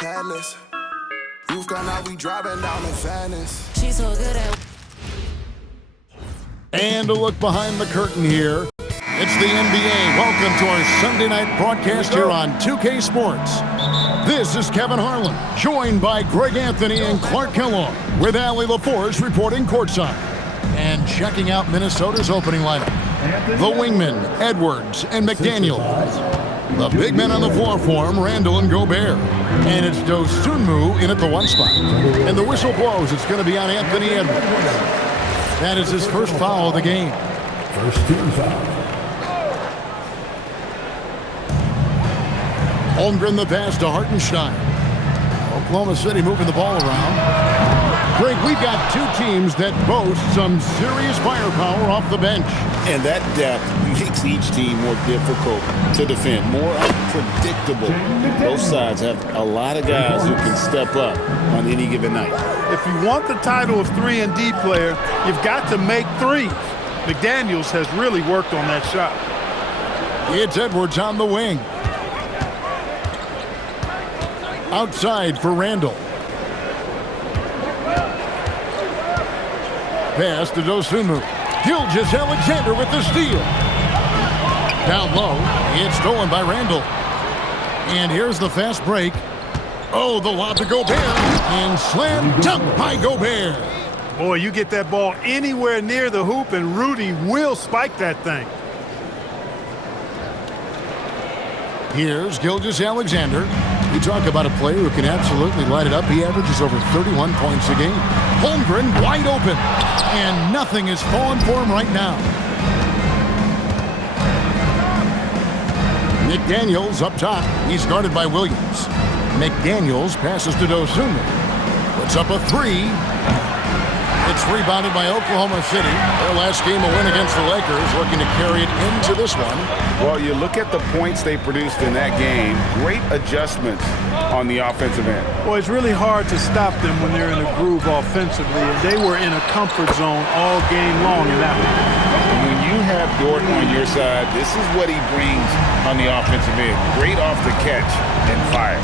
headless. You've gone out, we driving down in Venice. She's so good at. And a look behind the curtain here. It's the NBA. Welcome to our Sunday night broadcast here on 2K Sports. This is Kevin Harlan, joined by Greg Anthony and Clark Kellogg, with Allie LaForce reporting courtside. And checking out Minnesota's opening lineup. The wingmen, Edwards and McDaniels. The big men on the floor for him, Randall and Gobert. And it's Dosunmu in at the one spot. And the whistle blows. It's going to be on Anthony Edwards. That is his first foul of the game. First team foul. Holmgren the pass to Hartenstein. Oklahoma City moving the ball around. Greg, we've got two teams that boast some serious firepower off the bench. And that depth makes each team more difficult to defend, more unpredictable. Both sides have a lot of guys who can step up on any given night. If you want the title of 3-and-D player, you've got to make threes. McDaniels has really worked on that shot. It's Edwards on the wing. Outside for Randall. Pass to Dosunmu. Gilgeous-Alexander with the steal. Down low. It's stolen by Randall. And here's the fast break. Oh, the lob to Gobert. And slam dunk by Gobert. Boy, you get that ball anywhere near the hoop, and Rudy will spike that thing. Here's Gilgeous-Alexander. We talk about a player who can absolutely light it up. He averages over 31 points a game. Holmgren wide open. And nothing is falling for him right now. McDaniels up top. He's guarded by Williams. McDaniels passes to Dosunmu. Puts up a three. It's rebounded by Oklahoma City. Their last game, a win against the Lakers, looking to carry it into this one. Well, you look at the points they produced in that game. Great adjustments on the offensive end. Well, it's really hard to stop them when they're in a groove offensively, and they were in a comfort zone all game long in that one. When you have Dort on your side, this is what he brings on the offensive end. Great off the catch and fire.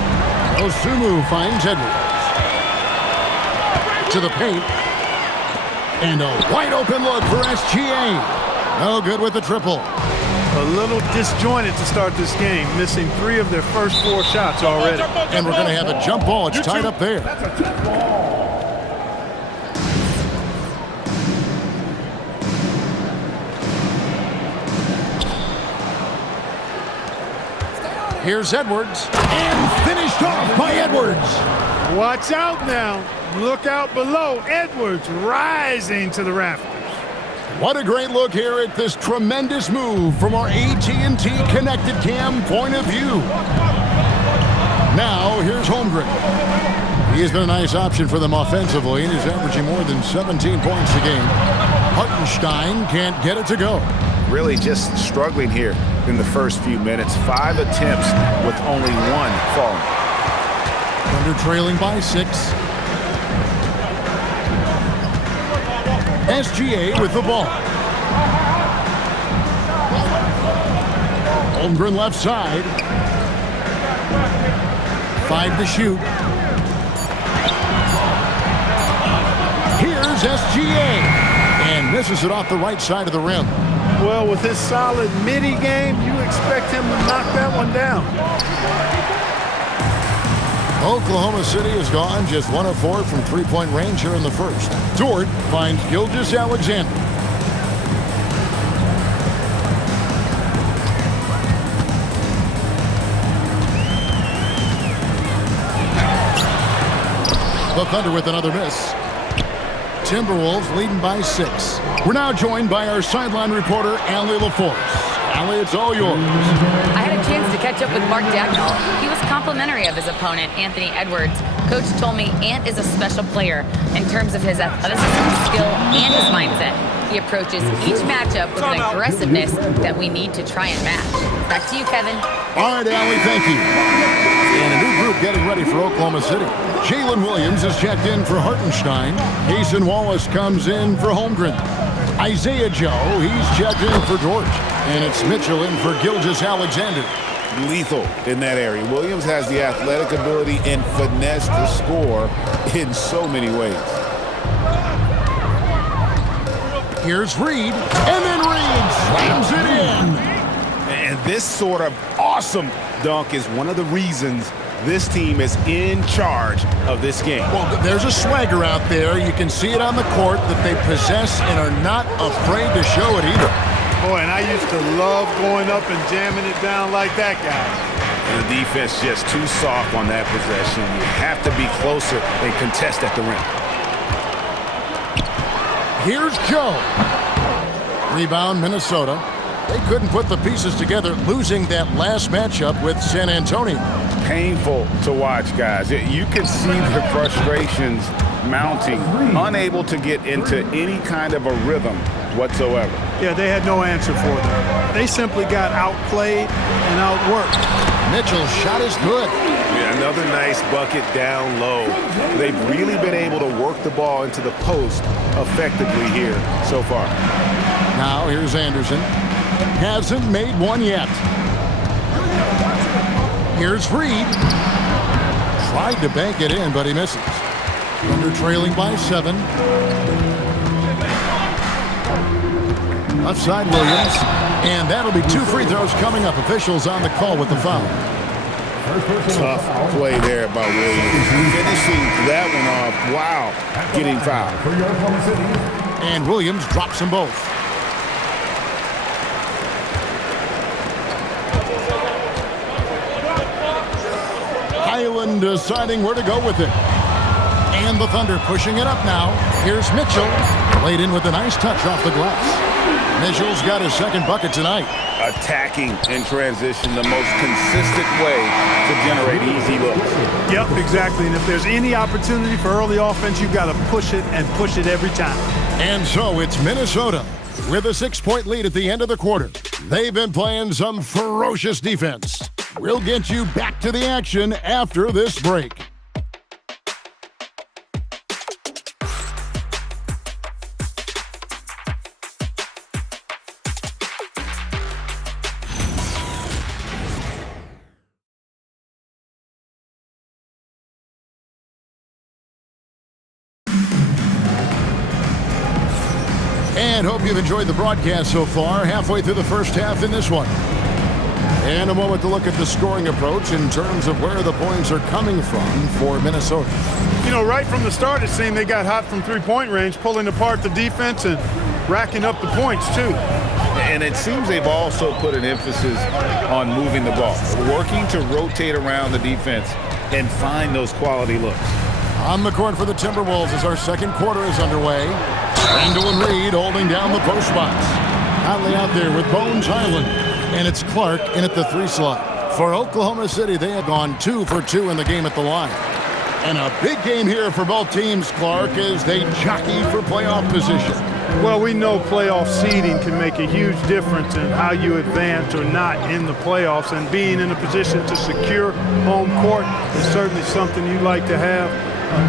Dosunmu finds Edwards. To the paint. And a wide open look for SGA. No good with the triple. A little disjointed to start this game, missing 3 of their first 4 shots already. And we're going to have a jump ball. It's tied up there. Here's Edwards. And finished off by Edwards. Watch out now. Look out below. Edwards rising to the rafters. What a great look here at this tremendous move from our AT&T Connected Cam point of view. Now, here's Holmgren. He has been a nice option for them offensively, and he's averaging more than 17 points a game. Hartenstein can't get it to go. Really just struggling here in the first few minutes. 5 attempts with only 1 falling. Thunder trailing by 6. SGA with the ball. Holmgren left side. 5 to shoot. Here's SGA. And misses it off the right side of the rim. Well, with his solid midi game, you expect him to knock that one down. Oklahoma City has gone just 1 of 4 from three-point range here in the first. Dort finds Gilgeous-Alexander. The Thunder with another miss. Timberwolves leading by 6. We're now joined by our sideline reporter, Allie LaForce. Allie, it's all yours. I had a chance to catch up with Mark Dagnall. He was complimentary of his opponent, Anthony Edwards. Coach told me Ant is a special player in terms of his athleticism, skill, and his mindset. He approaches each matchup with an aggressiveness that we need to try and match. Back to you, Kevin. All right, Allie, thank you. And a new group getting ready for Oklahoma City. Jalen Williams is checked in for Hartenstein. Cason Wallace comes in for Holmgren. Isaiah Joe, he's checked in for Dort. And it's Mitchell in for Gilgeous-Alexander. lethal in that area. Williams has the athletic ability and finesse to score in so many ways. Here's Reed, and then Reed slams it in. And this sort of awesome dunk is one of the reasons this team is in charge of this game. Well, there's a swagger out there. You can see it on the court that they possess and are not afraid to show it either. Boy, and I used to love going up and jamming it down like that, guys. And the defense just too soft on that possession. You have to be closer and contest at the rim. Here's Joe. Rebound, Minnesota. They couldn't put the pieces together, losing that last matchup with San Antonio. Painful to watch, guys. You can see the frustrations mounting, unable to get into any kind of a rhythm whatsoever. Yeah, they had no answer for them. They simply got outplayed and outworked. Mitchell's shot is good. Yeah, another nice bucket down low. They've really been able to work the ball into the post effectively here so far. Now here's Anderson. Hasn't made one yet. Here's Reed. Tried to bank it in, but he misses. Thunder trailing by 7. Left side, Williams. And that'll be 2 free throws coming up. Officials on the call with the foul. Tough play there by Williams. Finishing that one off. Wow. Getting fouled. And Williams drops them both. Highland deciding where to go with it. And the Thunder pushing it up now. Here's Mitchell. Laid in with a nice touch off the glass. Mitchell's got his second bucket tonight. Attacking in transition, the most consistent way to generate easy looks. Yep, exactly. And if there's any opportunity for early offense, you've got to push it and push it every time. And so it's Minnesota with a 6-point lead at the end of the quarter. They've been playing some ferocious defense. We'll get you back to the action after this break. And hope you've enjoyed the broadcast so far, halfway through the first half in this one. And a moment to look at the scoring approach in terms of where the points are coming from for Minnesota. You know, right from the start, it seemed they got hot from three-point range, pulling apart the defense and racking up the points, too. And it seems they've also put an emphasis on moving the ball, working to rotate around the defense and find those quality looks. On the court for the Timberwolves as our second quarter is underway. Randall and Reed holding down the post spots. Conley out there with Bones Highland. And it's Clark in at the 3 slot. For Oklahoma City, they have gone 2 for 2 in the game at the line. And a big game here for both teams, Clark, as they jockey for playoff position. Well, we know playoff seeding can make a huge difference in how you advance or not in the playoffs, and being in a position to secure home court is certainly something you like to have.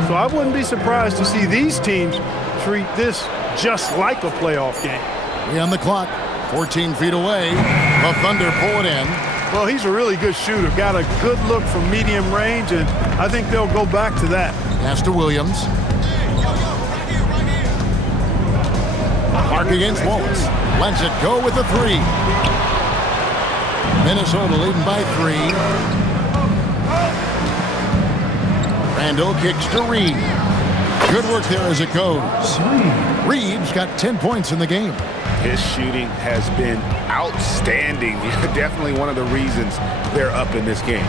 So I wouldn't be surprised to see these teams treat this just like a playoff game. 3 on the clock, 14 feet away. The Thunder pull it in. Well, he's a really good shooter. Got a good look from medium range, and I think they'll go back to that. Pass to Williams. Clark against Wallace. Lets it go with the 3. Minnesota leading by 3. Randall kicks to Reed. Good work there as it goes. Reed's got 10 points in the game. His shooting has been outstanding. Definitely one of the reasons they're up in this game.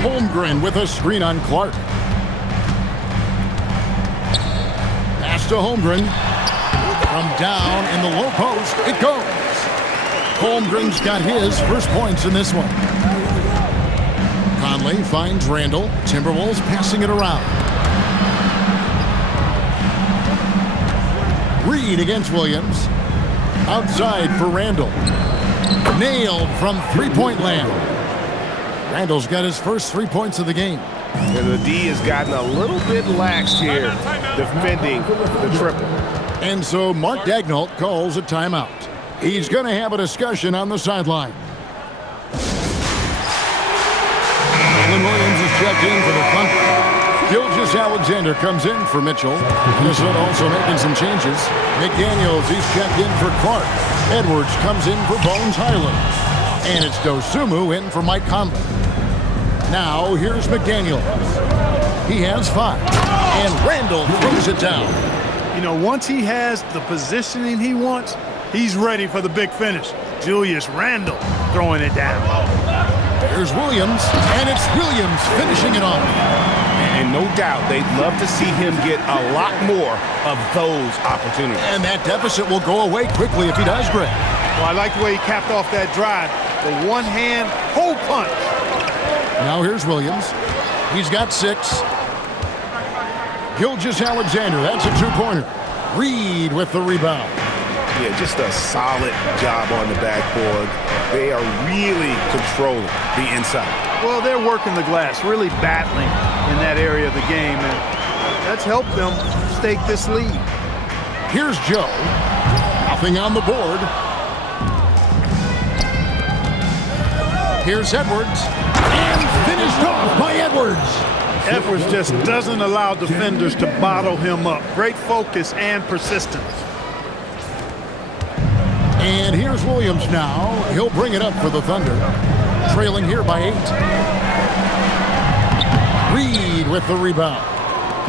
Holmgren with a screen on Clark. Pass to Holmgren. From down in the low post, it goes. Holmgren's got his first points in this one. Conley finds Randall. Timberwolves passing it around. Reed against Williams. Outside for Randall. Nailed from three-point land. Randall's got his first 3 points of the game. And the D has gotten a little bit lax here defending the triple. And so Mark Daigneault calls a timeout. He's going to have a discussion on the sideline. Jalen Williams is checked in for the Thunder. Gilgeous-Alexander comes in for Mitchell. Minnesota also making some changes. McDaniels, he's checked in for Clark. Edwards comes in for Bones Hyland. And it's Dosunmu in for Mike Conley. Now, here's McDaniels. He has 5. And Randall throws it down. You know, once he has the positioning he wants, he's ready for the big finish. Julius Randle throwing it down. Here's Williams, and it's Williams finishing it off. And no doubt they'd love to see him get a lot more of those opportunities. And that deficit will go away quickly if he does, Greg. Well, I like the way he capped off that drive. The one-hand hole punch. Now here's Williams. He's got 6. Gilgeous-Alexander, that's a 2-pointer. Reed with the rebound. Yeah, just a solid job on the backboard. They are really controlling the inside. Well, they're working the glass, really battling in that area of the game, and that's helped them stake this lead. Here's Joe. Nothing on the board. Here's Edwards. And finished off by Edwards. Edwards just doesn't allow defenders to bottle him up. Great focus and persistence. And here's Williams now. He'll bring it up for the Thunder. Trailing here by 8. Reed with the rebound.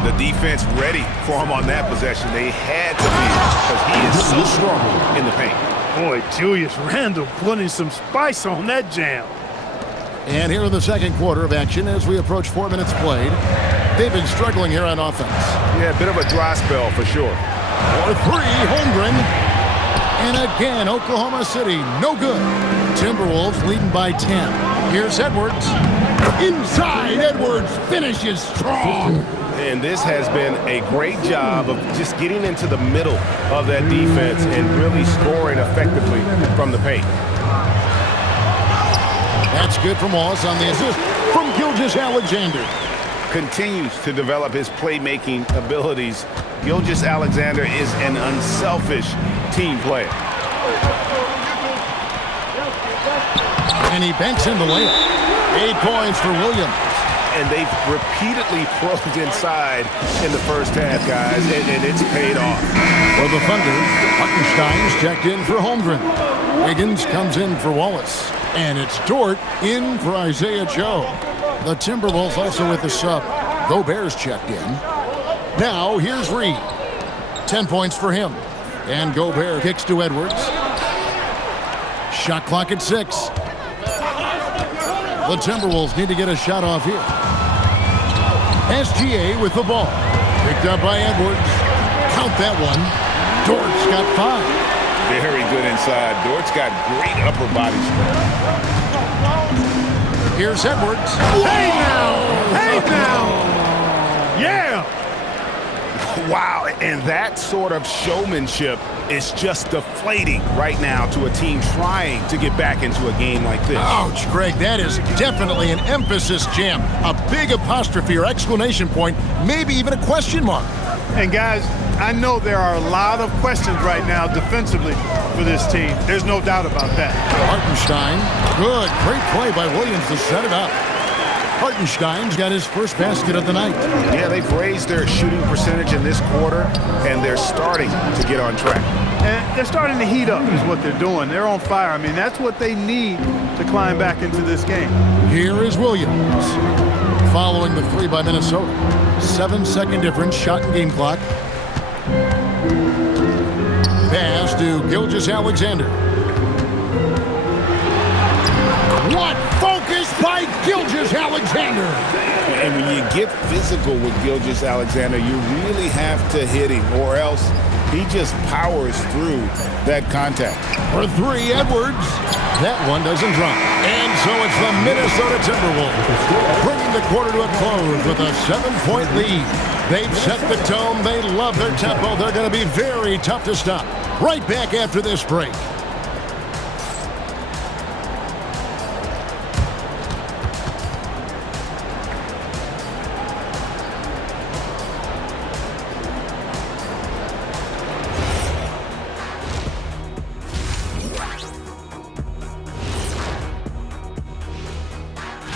The defense ready for him on that possession. They had to be because he is so strong in the paint. Boy, Julius Randle putting some spice on that jam. And here in the second quarter of action as we approach 4 minutes played. They've been struggling here on offense. Yeah, a bit of a dry spell for sure. For 3, Holmgren. And again, Oklahoma City, no good. Timberwolves leading by 10. Here's Edwards. Inside, Edwards finishes strong. And this has been a great job of just getting into the middle of that defense and really scoring effectively from the paint. That's good from Wallace on the assist from Gilgeous-Alexander. Continues to develop his playmaking abilities. Gilgeous-Alexander is an unselfish team player. And he banks in the layup. 8 points for Williams. And they've repeatedly probed inside in the first half, guys, and it's paid off. For the Thunder, Hartenstein's checked in for Holmgren. Wiggins comes in for Wallace. And it's Dort in for Isaiah Joe. The Timberwolves also with the sub. Gobert's checked in. Now here's Reed. 10 points for him. And Gobert kicks to Edwards. Shot clock at 6. The Timberwolves need to get a shot off here. SGA with the ball. Picked up by Edwards. Count that one. Dort's got 5. Very good inside. Dort's got great upper body strength. Here's Edwards. Hey now! Hey now! Yeah! Wow, and that sort of showmanship is just deflating right now to a team trying to get back into a game like this. Ouch, Greg, that is definitely an emphasis jam. A big apostrophe or exclamation point, maybe even a question mark. And guys, I know there are a lot of questions right now defensively for this team. There's no doubt about that. Hartenstein, good, great play by Williams to set it up. Hartenstein's got his first basket of the night. Yeah, they've raised their shooting percentage in this quarter, and they're starting to get on track. And they're starting to heat up is what they're doing. They're on fire. I mean, that's what they need to climb back into this game. Here is Williams. Following the 3 by Minnesota. 7-second difference, shot and game clock. Pass to Gilgeous-Alexander. What focus by Gilgeous-Alexander! And when you get physical with Gilgeous-Alexander, you really have to hit him, or else he just powers through that contact. For 3, Edwards. That one doesn't drop. And so it's the Minnesota Timberwolves bringing the quarter to a close with a 7-point lead. They've set the tone. They love their tempo. They're going to be very tough to stop. Right back after this break.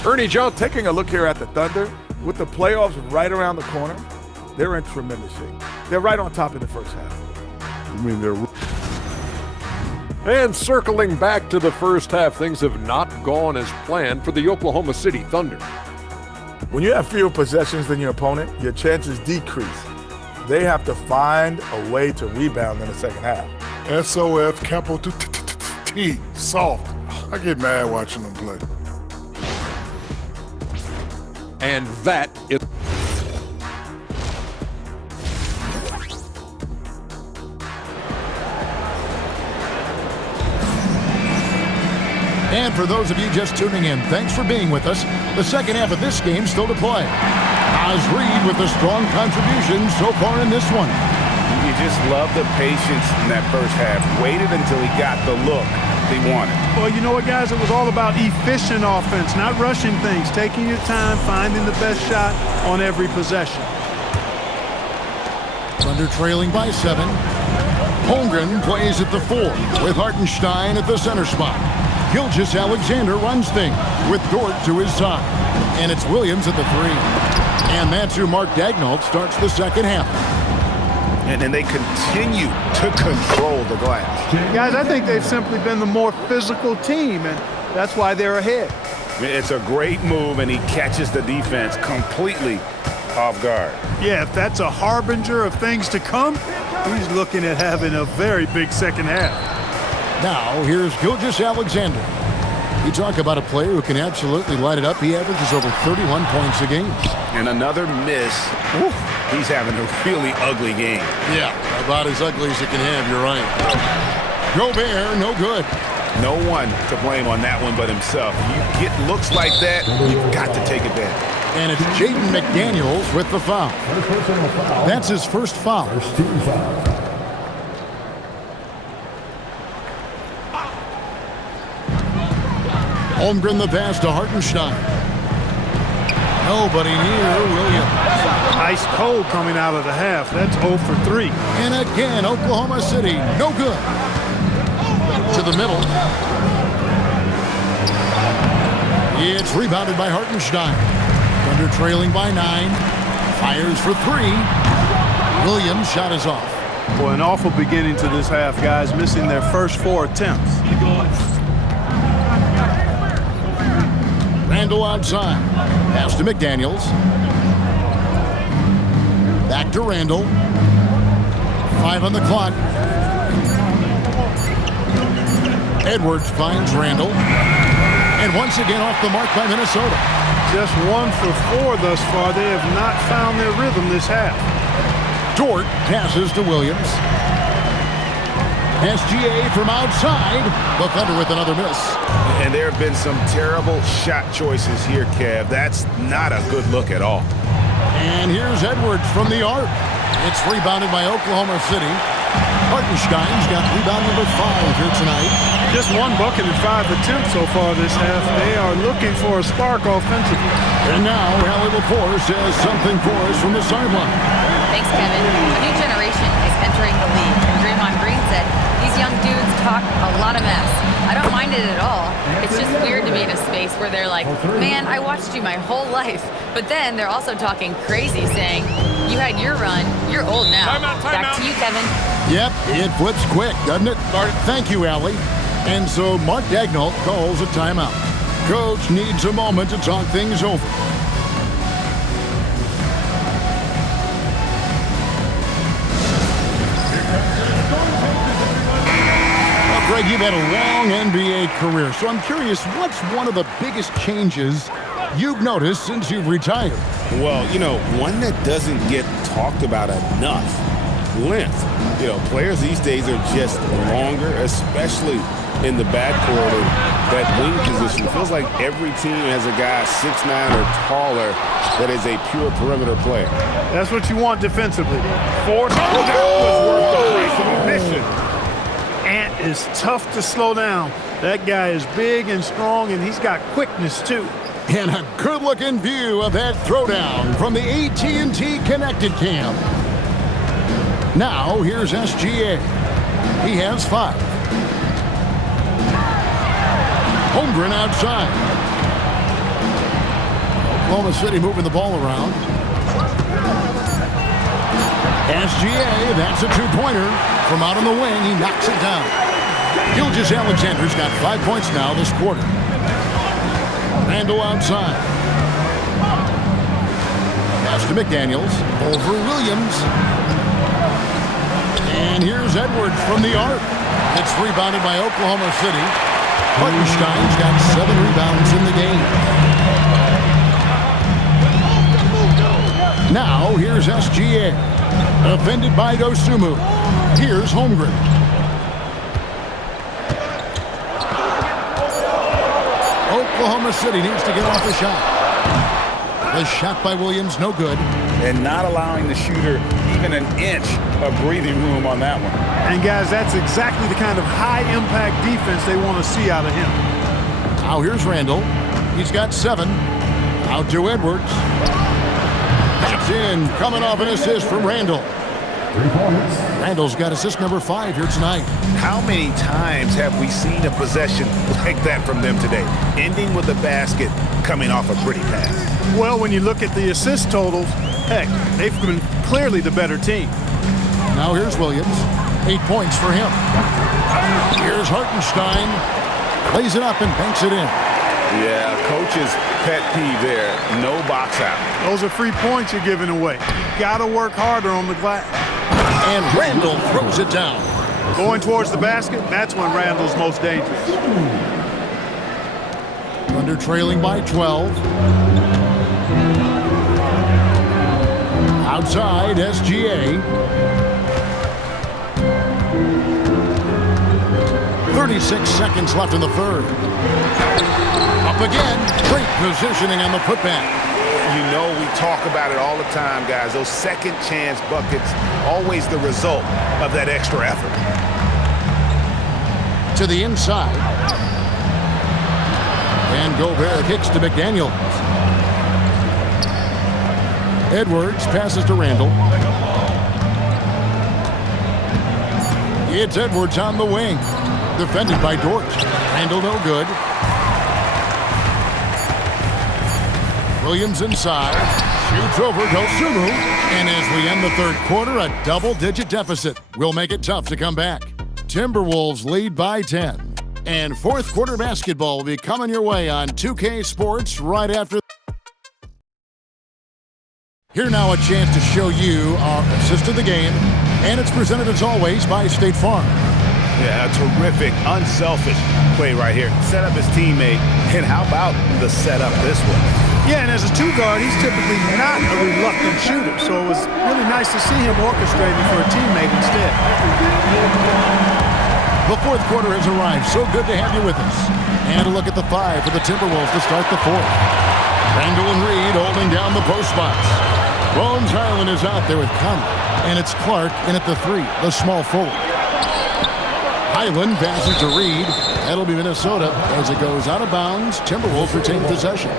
Ernie Jones, taking a look here at the Thunder, with the playoffs right around the corner, they're in tremendous shape. They're right on top in the first half. You mean they're... And circling back to the first half, things have not gone as planned for the Oklahoma City Thunder. When you have fewer possessions than your opponent, your chances decrease. They have to find a way to rebound in the second half. SOF, capital T, soft. I get mad watching them play. And that is... And for those of you just tuning in, thanks for being with us. The second half of this game still to play. Oz Reed with a strong contribution so far in this one. You just love the patience in that first half. Waited until he got the look they wanted. Well, you know what, guys? It was all about efficient offense, not rushing things, taking your time, finding the best shot on every possession. Thunder trailing by 7. Holmgren plays at the 4 with Hartenstein at the center spot. Gilgeous-Alexander runs things with Dort to his side. And it's Williams at the 3. And that's who Mark Daigneault starts the second half. And then they continue to control the glass. Guys, I think they've simply been the more physical team, and that's why they're ahead. It's a great move, and he catches the defense completely off guard. Yeah, if that's a harbinger of things to come, he's looking at having a very big second half. Now, here's Gilgeous-Alexander. You talk about a player who can absolutely light it up. He averages over 31 points a game. And another miss. Ooh, he's having a really ugly game. Yeah, about as ugly as it can have, you're right. Gobert, no good. No one to blame on that one but himself. You get looks like that, you've got to take advantage. And it's Jaden McDaniels with the foul. That's his first foul. First team foul. Holmgren the pass to Hartenstein. Nobody near Williams. Ice cold coming out of the half. That's 0 for 3. And again, Oklahoma City, no good. To the middle. It's rebounded by Hartenstein. Thunder trailing by 9. Fires for 3. Williams' shot is off. Boy, an awful beginning to this half, guys, missing their first 4 attempts. Randall outside. Pass to McDaniels. Back to Randall. 5 on the clock. Edwards finds Randall. And once again off the mark by Minnesota. Just 1 for 4 thus far. They have not found their rhythm this half. Dort passes to Williams. SGA from outside. The Thunder with another miss. And there have been some terrible shot choices here, Kev. That's not a good look at all. And here's Edwards from the arc. It's rebounded by Oklahoma City. Hartenstein's got rebound number 5 here tonight. Just 1 bucket and 5 attempts so far this half. They are looking for a spark offensively. And now Hallie LaForce has something for us from the sideline. Thanks, Kevin. A new generation is entering the league, and Draymond Green said these young dudes talk a lot of mess. I don't mind it at all. It's just weird to be in a space where they're like, man, I watched you my whole life. But then they're also talking crazy, saying, you had your run, you're old now. Back to you, Kevin. Yep, it flips quick, doesn't it? Thank you, Allie. And so Mark Daigneault calls a timeout. Coach needs a moment to talk things over. Greg, you've had a long NBA career, so I'm curious, what's one of the biggest changes you've noticed since you've retired? Well, you know, one that doesn't get talked about enough, length. You know, players these days are just longer, especially in the backcourt or that wing position. It feels like every team has a guy 6'9" or taller that is a pure perimeter player. That's what you want defensively. Force. That was worth the price of admission. Ant is tough to slow down. That guy is big and strong, and he's got quickness, too. And a good-looking view of that throwdown from the AT&T Connected Cam. Now, here's SGA. He has 5. Holmgren outside. Oklahoma City moving the ball around. SGA, that's a two-pointer. From out on the wing, he knocks it down. Gilgeous-Alexander's got 5 points now this quarter. Randall outside. Pass to McDaniels. Over Williams. And here's Edwards from the arc. It's rebounded by Oklahoma City. Hartenstein's got 7 rebounds in the game. Now, here's SGA. Defended by Dosunmu. Here's Holmgren. Oklahoma City needs to get off a shot. The shot by Williams, no good. And not allowing the shooter even an inch of breathing room on that one. And guys, that's exactly the kind of high-impact defense they want to see out of him. Now here's Randall. He's got 7. Out to Edwards. It's in, coming off an assist from Randall. 3 points. Randall's got assist number 5 here tonight. How many times have we seen a possession like that from them today? Ending with a basket, coming off a pretty pass. Well, when you look at the assist totals, heck, they've been clearly the better team. Now here's Williams. 8 points for him. Here's Hartenstein. Plays it up and banks it in. Yeah, coach's pet peeve there. No box out. Those are free points you're giving away. You got to work harder on the glass. And Randall throws it down. Going towards the basket, that's when Randall's most dangerous. Under trailing by 12. Outside, SGA. 36 seconds left in the third. Up again. Great positioning on the putback. You know, we talk about it all the time, guys. Those second chance buckets, always the result of that extra effort. To the inside. And Gobert kicks to McDaniels. Edwards passes to Randall. It's Edwards on the wing. Defended by Dort. Randall no good. Williams inside. Shoots over Dosunmu. And as we end the third quarter, a double-digit deficit will make it tough to come back. Timberwolves lead by 10. And fourth quarter basketball will be coming your way on 2K Sports right after. Here now a chance to show you our assist of the game. And it's presented as always by State Farm. Yeah, a terrific, unselfish play right here. Set up his teammate, and how about the setup this one? Yeah, and as a two guard, he's typically not a reluctant shooter, so it was really nice to see him orchestrating for a teammate instead. The fourth quarter has arrived. So good to have you with us. And a look at the 5 for the Timberwolves to start the fourth. Randall and Reed holding down the post spots. Bones Hyland is out there with Conley. And it's Clark in at the 3, the small forward. Hyland passes to Reed. That'll be Minnesota as it goes out of bounds. Timberwolves retain possession.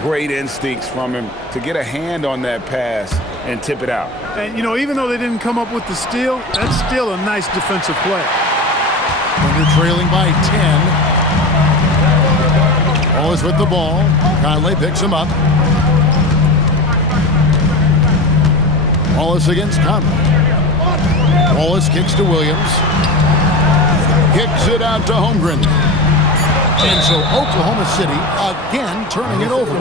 Great instincts from him to get a hand on that pass and tip it out. And, you know, even though they didn't come up with the steal, that's still a nice defensive play. Under trailing by 10. Wallace with the ball. Conley picks him up. Wallace against Conley. Wallace kicks to Williams. Kicks it out to Holmgren. And so Oklahoma City again turning it over.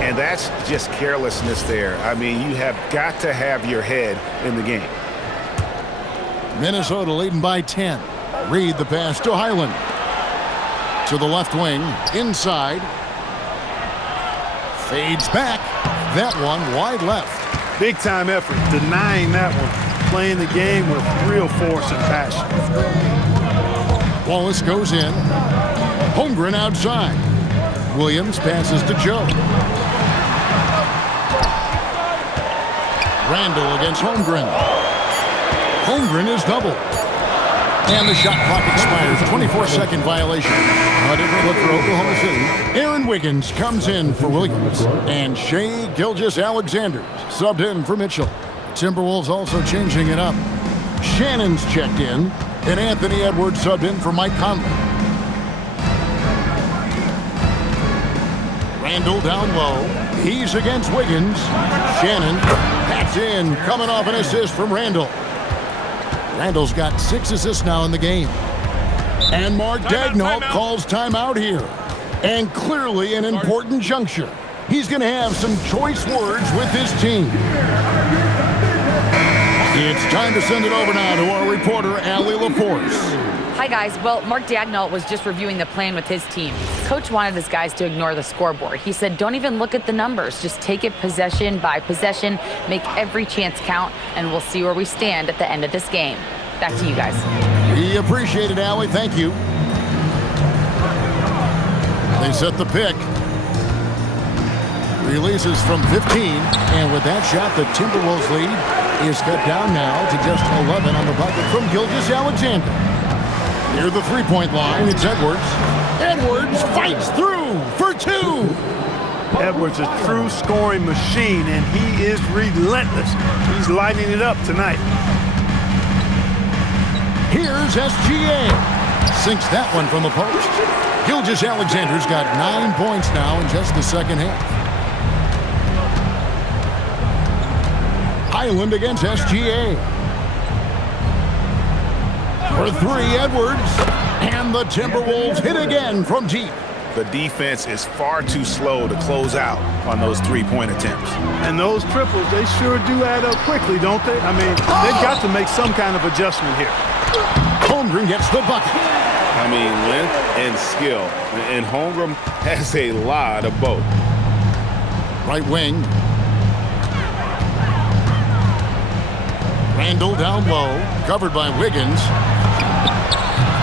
And that's just carelessness there. I mean, you have got to have your head in the game. Minnesota leading by 10. Reed the pass to Hyland. To the left wing. Inside. Fades back. That one wide left. Big time effort, denying that one. Playing the game with real force and passion. Wallace goes in. Holmgren outside. Williams passes to Joe. Randall against Holmgren. Holmgren is doubled. And the shot clock expires. 24-second violation. A different look for Oklahoma City. Aaron Wiggins comes in for Williams. And Shai Gilgeous-Alexander subbed in for Mitchell. Timberwolves also changing it up. Shannon's checked in. And Anthony Edwards subbed in for Mike Conley. Randall down low. He's against Wiggins. Shannon, that's in, coming off an assist from Randall. Randall's got 6 assists now in the game. And Mark Daigneault calls timeout here. And clearly an important juncture. He's going to have some choice words with his team. It's time to send it over now to our reporter, Allie LaForce. Hi, guys. Well, Mark Daigneault was just reviewing the plan with his team. Coach wanted his guys to ignore the scoreboard. He said, don't even look at the numbers. Just take it possession by possession, make every chance count, and we'll see where we stand at the end of this game. Back to you guys. We appreciate it, Allie. Thank you. They set the pick. Releases from 15. And with that shot, the Timberwolves lead is cut down now to just 11 on the bucket from Gilgeous-Alexander. Near the three-point line, it's Edwards. Edwards fights through for 2. Edwards, a true scoring machine, and he is relentless. He's lighting it up tonight. Here's SGA. Sinks that one from the post. Gilgeous-Alexander's got 9 points now in just the second half. Highland against SGA. For 3, Edwards. And the Timberwolves hit again from deep. The defense is far too slow to close out on those three-point attempts. And those triples, they sure do add up quickly, don't they? I mean, they've got to make some kind of adjustment here. Holmgren gets the bucket. I mean, length and skill. And Holmgren has a lot of both. Right wing. Randall down low, covered by Wiggins.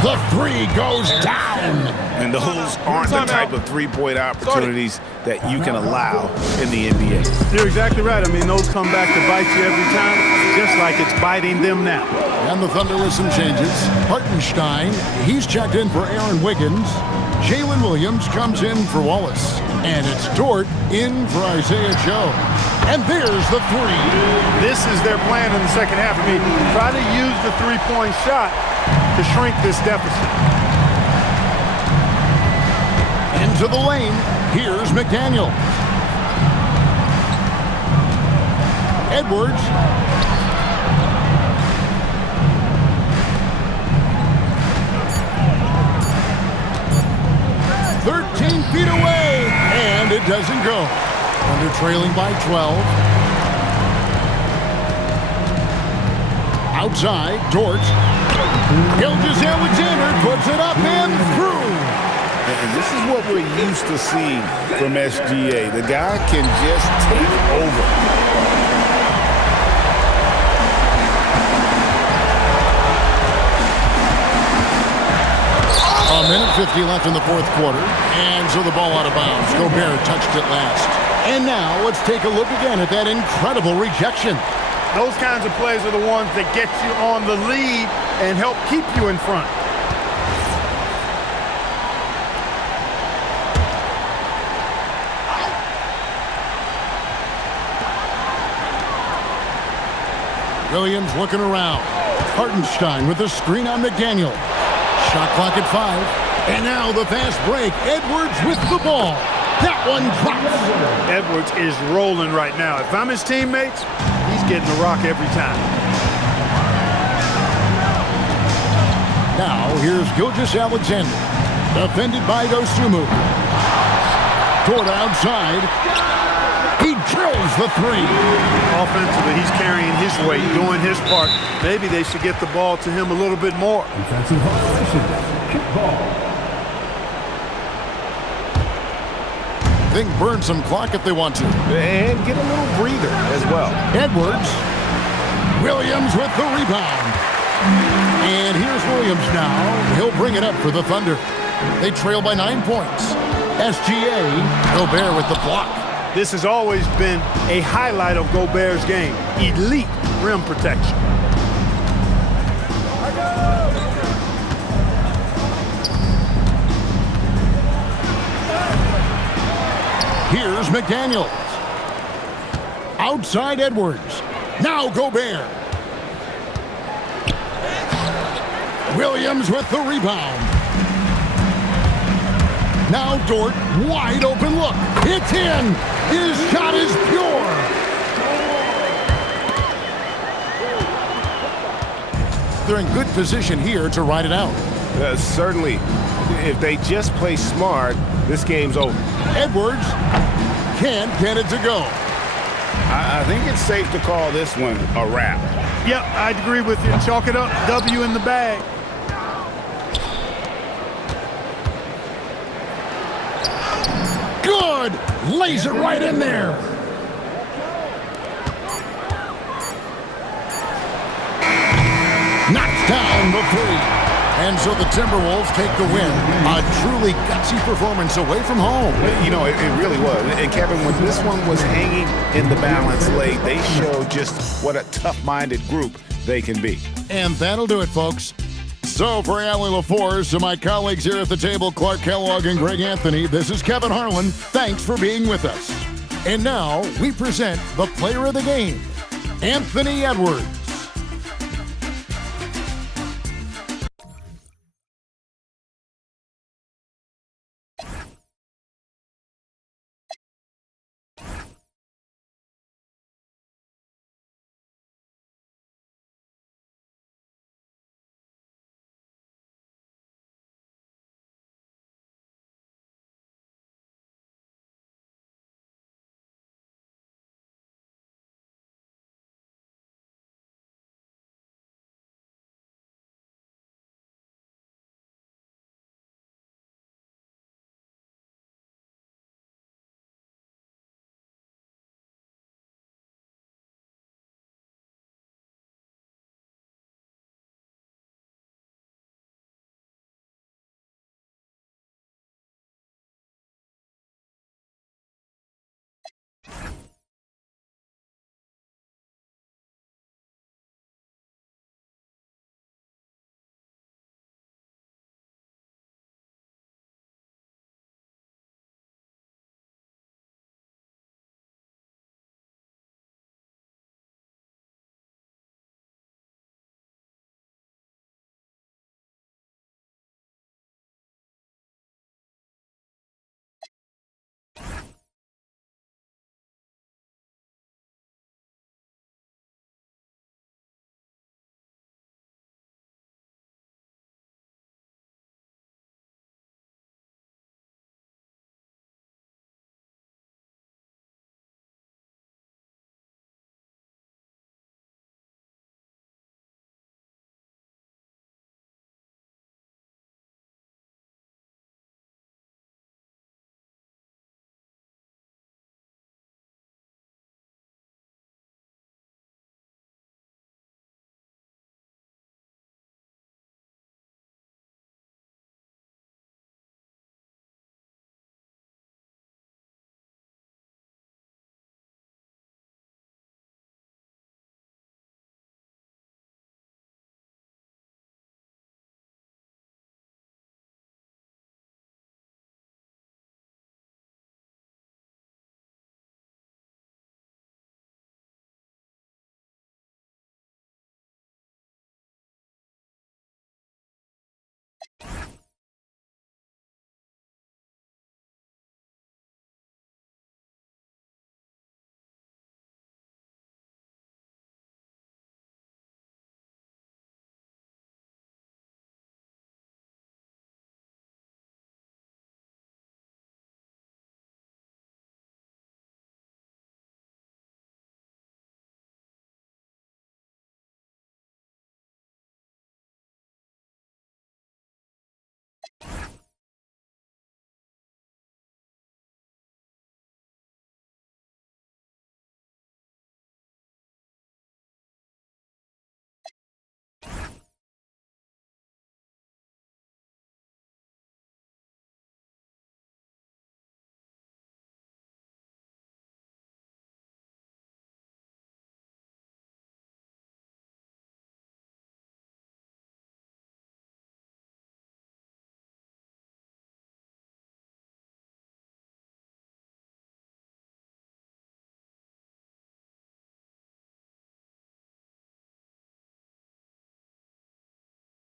The 3 goes down. And those aren't the type of three-point opportunities that you can allow in the NBA. You're exactly right. I mean, those come back to bite you every time, just like it's biting them now. And the Thunder with some changes. Hartenstein, he's checked in for Aaron Wiggins. Jalen Williams comes in for Wallace. And it's Dort in for Isaiah Joe. And there's the 3. This is their plan in the second half. I mean, try to use the three-point shot to shrink this deficit. Into the lane. Here's McDaniel. Edwards. Feet away, and it doesn't go. Thunder trailing by 12. Outside, Dort. Gilgeous-Alexander puts it up and through. And this is what we're used to seeing from SGA. The guy can just take over. A minute 50 left in the fourth quarter, and so the ball out of bounds. Gobert touched it last. And now let's take a look again at that incredible rejection. Those kinds of plays are the ones that get you on the lead and help keep you in front. Williams looking around. Hartenstein with a screen on McDaniel. Shot clock at 5. And now the fast break. Edwards with the ball. That one drops. Edwards is rolling right now. If I'm his teammates, he's getting the rock every time. Now here's Gilgeous-Alexander. Defended by Dosunmu. Toward outside. He drills the 3. Offensively, he's carrying his weight, doing his part. Maybe they should get the ball to him a little bit more. Defensive violation. Kickball. Think burn some clock if they want to. And get a little breather as well. Edwards. Williams with the rebound. And here's Williams now. He'll bring it up for the Thunder. They trail by 9 points. SGA, Gobert with the block. This has always been a highlight of Gobert's game. Elite rim protection. Here's McDaniels. Outside Edwards. Now Gobert. Williams with the rebound. Now Dort, wide open look. It's in. His shot is pure. They're in good position here to ride it out. Certainly, if they just play smart, this game's over. Edwards can't get it to go. I think it's safe to call this one a wrap. Yep, I'd agree with you. Chalk it up. W in the bag. Good. Lays it right in there. Knocks down the three. And so the Timberwolves take the win. A truly gutsy performance away from home. You know, it really was. And Kevin, when this one was hanging in the balance late, they showed just what a tough-minded group they can be. And that'll do it, folks. So for Allie LaForce and my colleagues here at the table, Clark Kellogg and Greg Anthony, this is Kevin Harlan. Thanks for being with us. And now we present the player of the game, Anthony Edwards.